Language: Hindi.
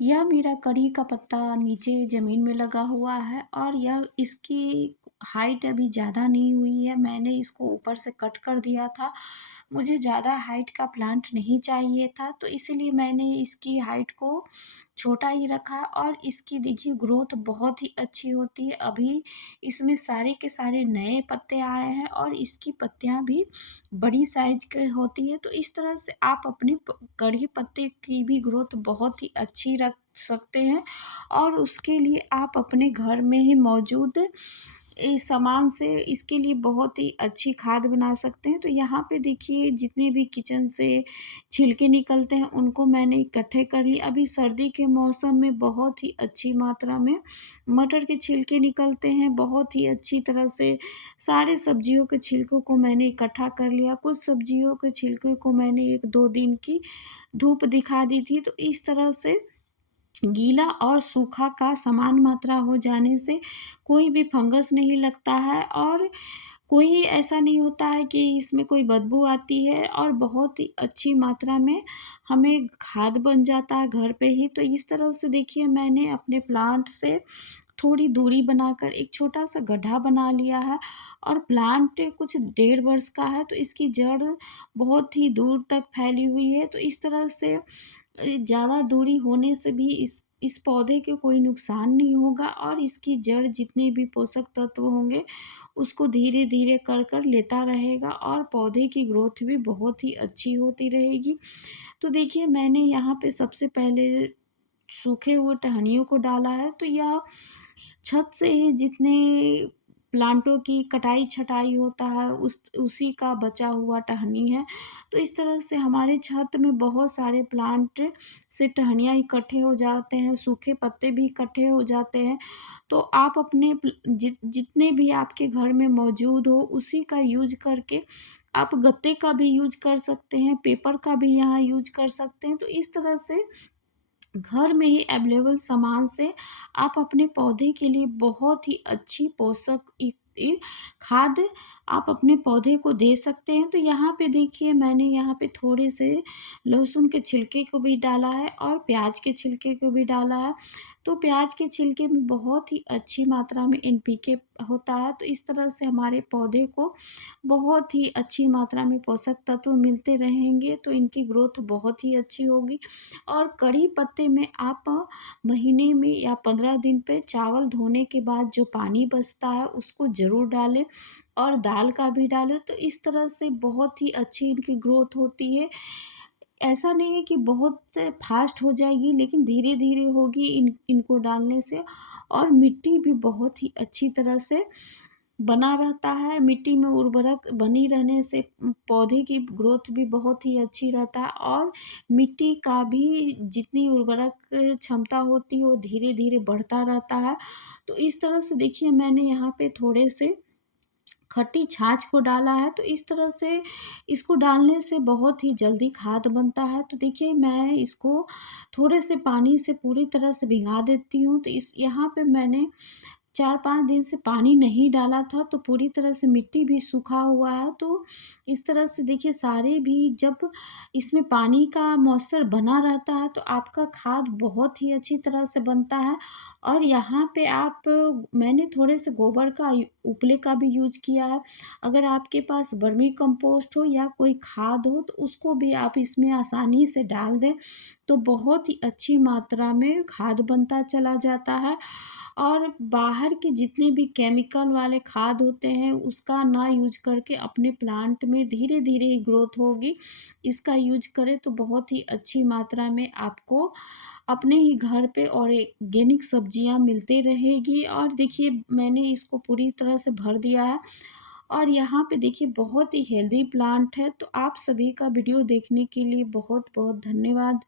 यह मेरा कढ़ी का पत्ता नीचे ज़मीन में लगा हुआ है और यह इसकी हाइट अभी ज़्यादा नहीं हुई है। मैंने इसको ऊपर से कट कर दिया था। मुझे ज़्यादा हाइट का प्लांट नहीं चाहिए था, तो इसीलिए मैंने इसकी हाइट को छोटा ही रखा और इसकी देखिए ग्रोथ बहुत ही अच्छी होती है। अभी इसमें सारे के सारे नए पत्ते आए हैं और इसकी पत्तियाँ भी बड़ी साइज़ की होती है। तो इस तरह से आप अपने कढ़ी पत्ते की भी ग्रोथ बहुत ही अच्छी रख सकते हैं और उसके लिए आप अपने घर में ही मौजूद इस सामान से इसके लिए बहुत ही अच्छी खाद बना सकते हैं। तो यहाँ पे देखिए जितने भी किचन से छिलके निकलते हैं उनको मैंने इकट्ठे कर लिए। अभी सर्दी के मौसम में बहुत ही अच्छी मात्रा में मटर के छिलके निकलते हैं, बहुत ही अच्छी तरह से सारे सब्जियों के छिलकों को मैंने इकट्ठा कर लिया। कुछ सब्जियों के छिलके को मैंने 1-2 दिन की धूप दिखा दी थी। तो इस तरह से गीला और सूखा का समान मात्रा हो जाने से कोई भी फंगस नहीं लगता है और कोई ऐसा नहीं होता है कि इसमें कोई बदबू आती है और बहुत ही अच्छी मात्रा में हमें खाद बन जाता है घर पे ही। तो इस तरह से देखिए मैंने अपने प्लांट से थोड़ी दूरी बनाकर एक छोटा-सा गड्ढा बना लिया है और प्लांट कुछ 1.5 वर्ष का है, तो इसकी जड़ बहुत ही दूर तक फैली हुई है। तो इस तरह से ज़्यादा दूरी होने से भी इस पौधे के कोई नुकसान नहीं होगा और इसकी जड़ जितने भी पोषक तत्व होंगे, उसको धीरे-धीरे कर लेता रहेगा और पौधे की ग्रोथ भी बहुत ही अच्छी होती रहेगी। तो देखिए मैंने यहाँ पे सबसे पहले सूखे हुए टहनियों को डाला है, तो यह छत से ही जितने प्लांटों की कटाई-छँटाई होता है उसी का बचा हुआ टहनी है। तो इस तरह से हमारे छत में बहुत सारे प्लांट से टहनियाँ इकट्ठे हो जाते हैं, सूखे पत्ते भी इकट्ठे हो जाते हैं। तो आप अपने जितने भी आपके घर में मौजूद हो उसी का यूज़ करके आप गत्ते का भी यूज़ कर सकते हैं, पेपर का भी यहाँ यूज़ कर सकते हैं। तो इस तरह से घर में ही अवेलेबल सामान से आप अपने पौधे के लिए बहुत ही अच्छी पोषक खाद आप अपने पौधे को दे सकते हैं। तो यहाँ पे देखिए मैंने यहाँ पे थोड़े से लहसुन के छिलके को भी डाला है और प्याज के छिलके को भी डाला है। तो प्याज के छिलके में बहुत ही अच्छी मात्रा में एनपीके होता है, तो इस तरह से हमारे पौधे को बहुत ही अच्छी मात्रा में पोषक तत्व मिलते रहेंगे, तो इनकी ग्रोथ बहुत ही अच्छी होगी। और कढ़ी पत्ते में आप महीने में या 15 दिन पे चावल धोने के बाद जो पानी बचता है उसको ज़रूर डालें और दाल का भी डालें, तो इस तरह से बहुत ही अच्छी इनकी ग्रोथ होती है। ऐसा नहीं है कि बहुत फास्ट हो जाएगी, लेकिन धीरे-धीरे होगी इनको डालने से और मिट्टी भी बहुत ही अच्छी तरह से बना रहता है। मिट्टी में उर्वरक बनी रहने से पौधे की ग्रोथ भी बहुत ही अच्छी रहता है और मिट्टी का भी जितनी उर्वरक क्षमता होती है वो धीरे-धीरे बढ़ता रहता है। तो इस तरह से देखिए मैंने यहाँ पे थोड़े से खट्टी छाछ को डाला है, तो इस तरह से इसको डालने से बहुत ही जल्दी खाद बनता है। तो देखिए मैं इसको थोड़े से पानी से पूरी तरह से भिगा देती हूँ। तो इस यहाँ पे मैंने 4-5 दिन से पानी नहीं डाला था, तो पूरी तरह से मिट्टी भी सूखा हुआ है। तो इस तरह से देखिए सारे भी जब इसमें पानी का मॉइस्चर बना रहता है तो आपका खाद बहुत ही अच्छी तरह से बनता है। और यहाँ पे मैंने थोड़े से गोबर का उपले का भी यूज़ किया है। अगर आपके पास वर्मी कंपोस्ट हो या कोई खाद हो तो उसको भी आप इसमें आसानी से डाल दें, तो बहुत ही अच्छी मात्रा में खाद बनता चला जाता है। और बाहर के जितने भी केमिकल वाले खाद होते हैं उसका ना यूज़ करके अपने प्लांट में धीरे-धीरे ही ग्रोथ होगी। इसका यूज़ करें तो बहुत ही अच्छी मात्रा में आपको अपने ही घर पे ऑर्गेनिक सब्जियां मिलते रहेगी। और देखिए मैंने इसको पूरी तरह से भर दिया है और यहाँ पे देखिए बहुत ही हेल्दी प्लांट है। तो आप सभी का वीडियो देखने के लिए बहुत-बहुत धन्यवाद।